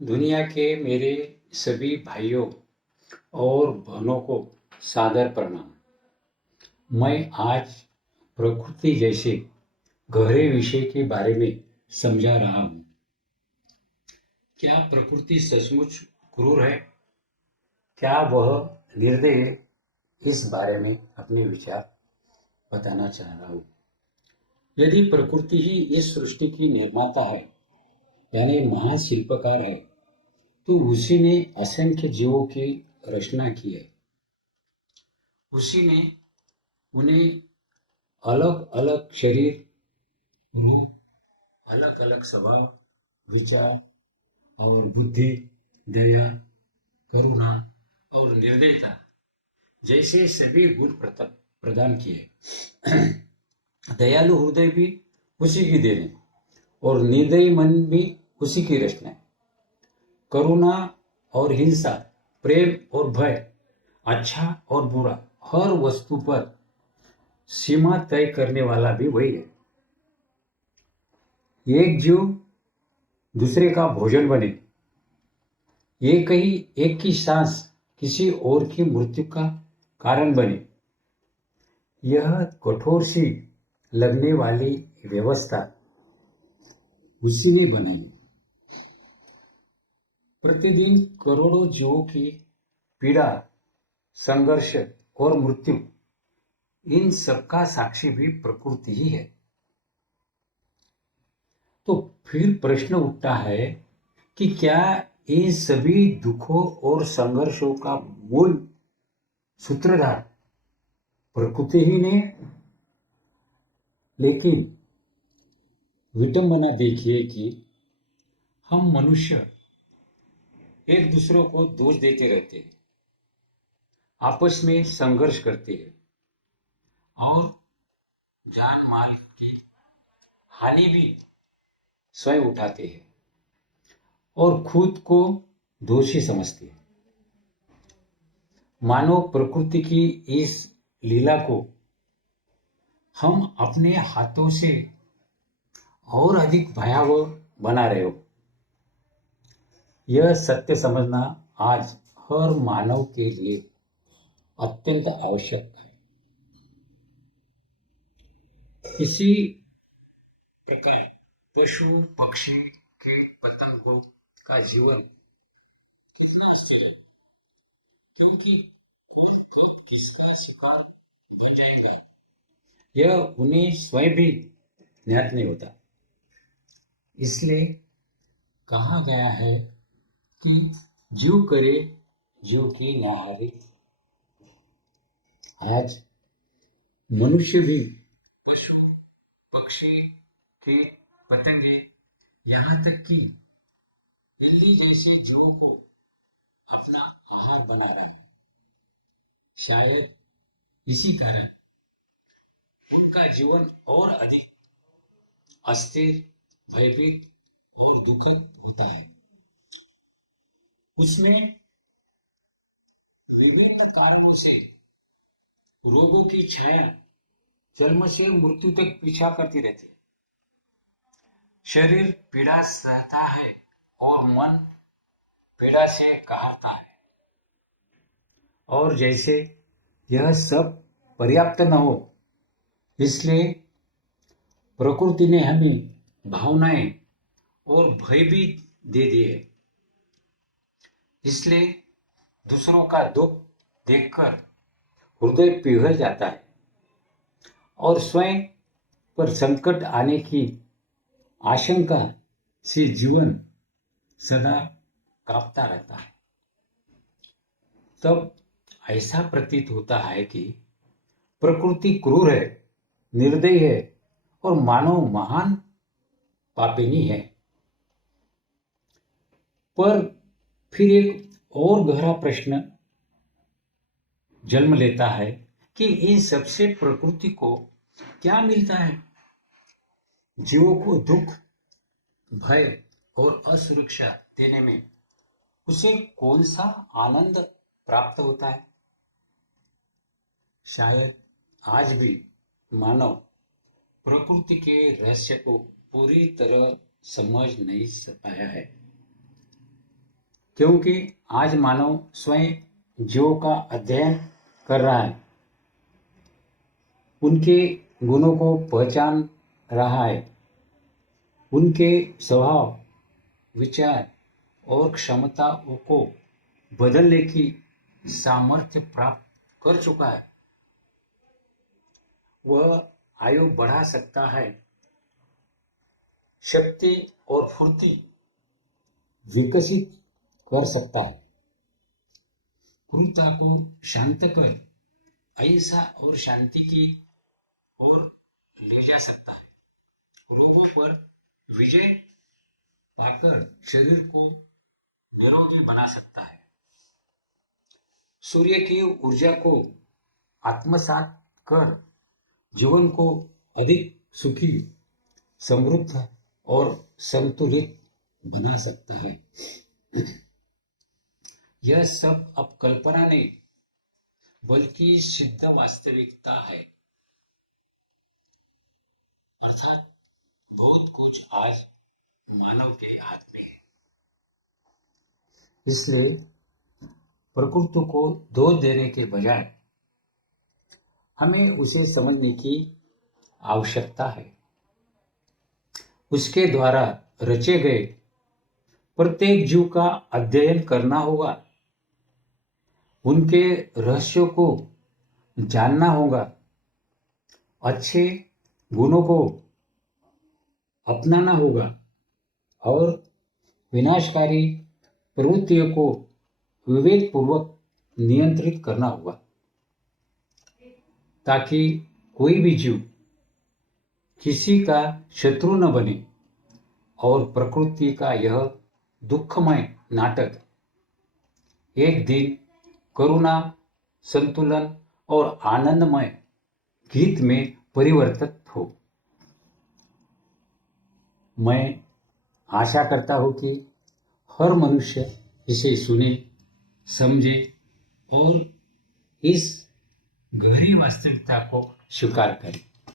दुनिया के मेरे सभी भाइयों और बहनों को सादर प्रणाम। मैं आज प्रकृति जैसे गहरे विषय के बारे में समझा रहा हूँ। क्या प्रकृति सचमुच क्रूर है? क्या वह निर्दयी है? इस बारे में अपने विचार बताना चाह रहा हूँ। यदि प्रकृति ही इस सृष्टि की निर्माता है, यानी महाशिल्पकार है, तो उसी ने असंख्य जीवों की रचना की है। उसी ने उन्हें अलग अलग शरीर, रूप, अलग अलग स्वभाव, विचार और बुद्धि, दया, करुणा और निर्दयता जैसे सभी गुण प्रदान किए। दयालु हृदय भी उसी की देन है और निर्दयी मन भी उसी की रचना है। करुणा और हिंसा, प्रेम और भय, अच्छा और बुरा, हर वस्तु पर सीमा तय करने वाला भी वही है। एक जीव दूसरे का भोजन बने, एक की सांस किसी और की मृत्यु का कारण बने, यह कठोर सी लगने वाली व्यवस्था उसी ने बनाई। प्रतिदिन करोड़ों जीवों की पीड़ा, संघर्ष और मृत्यु, इन सबका साक्षी भी प्रकृति ही है। तो फिर प्रश्न उठता है कि क्या इन सभी दुखों और संघर्षों का मूल सूत्रधार प्रकृति ही नहीं है? लेकिन विडंबना देखिए कि हम मनुष्य एक दूसरे को दोष देते रहते हैं, आपस में संघर्ष करते हैं और जान माल की हानि भी स्वयं उठाते हैं और खुद को दोषी समझते हैं। मानव प्रकृति की इस लीला को हम अपने हाथों से और अधिक भयावह बना रहे हो। यह सत्य समझना आज हर मानव के लिए अत्यंत आवश्यक है। इसी प्रकार पशु, पक्षी, कीट, पतंगों का जीवन कितना अस्थिर है, क्योंकि कौन खुद किसका शिकार बन जाएगा यह उन्हें स्वयं भी ज्ञात नहीं होता। इसलिए कहा गया है कि जीव करे जीव की न्याहारी। आज मनुष्य भी पशु, पक्षी, कीट, पतंगे, यहाँ तक कि बिल्ली जैसे जीवों को अपना आहार बना रहा है। शायद इसी कारण उनका जीवन और अधिक अस्थिर, भयभीत और दुखद होता है। उसमें विभिन्न कारणों से रोगों की छाया जन्म से मृत्यु तक पीछा करती रहती है। शरीर पीड़ा सहता है और मन पीड़ा से कहता है। और जैसे यह सब पर्याप्त न हो, इसलिए प्रकृति ने हमें भावनाएं और भय भी दे दिए। इसलिए दूसरों का दुख देखकर हृदय पिघल जाता है और स्वयं पर संकट आने की आशंका से जीवन सदा कांपता रहता है। तब ऐसा प्रतीत होता है कि प्रकृति क्रूर है, निर्दयी है और मानव महान पापिनी है। पर फिर एक और गहरा प्रश्न जन्म लेता है कि इन सबसे प्रकृति को क्या मिलता है? जीवों को दुख, भय और असुरक्षा देने में उसे कौन सा आनंद प्राप्त होता है? शायद आज भी मानव प्रकृति के रहस्य को पूरी तरह समझ नहीं पाया है। क्योंकि आज मानव स्वयं जीवों का अध्ययन कर रहा है, उनके गुणों को पहचान रहा है, उनके स्वभाव, विचार और क्षमताओं को बदलने की सामर्थ्य प्राप्त कर चुका है। वह आयु बढ़ा सकता है, शक्ति और फुर्ती विकसित कर सकता है, क्रूरता को शांत कर अहिंसा और शांति की ओर ले जा सकता है, रोगों पर विजय पाकर शरीर को निरोगी बना सकता है, सूर्य की ऊर्जा को आत्मसात कर जीवन को अधिक सुखी, समृद्ध और संतुलित बना सकता है। यह सब अब कल्पना नहीं बल्कि सिद्ध वास्तविकता है। अर्थात बहुत कुछ आज मानव के हाथ में है। इसलिए प्रकृति को दोष देने के बजाय हमें उसे समझने की आवश्यकता है। उसके द्वारा रचे गए प्रत्येक जीव का अध्ययन करना होगा, उनके रहस्यों को जानना होगा, अच्छे गुणों को अपनाना होगा और विनाशकारी प्रवृत्तियों को विवेकपूर्वक नियंत्रित करना होगा, ताकि कोई भी जीव किसी का शत्रु न बने और प्रकृति का यह दुखमय नाटक एक दिन करुणा, संतुलन और आनंदमय गीत में परिवर्तित हो। मैं आशा करता हूं कि हर मनुष्य इसे सुने, समझे और इस गहरी वास्तविकता को स्वीकार करे।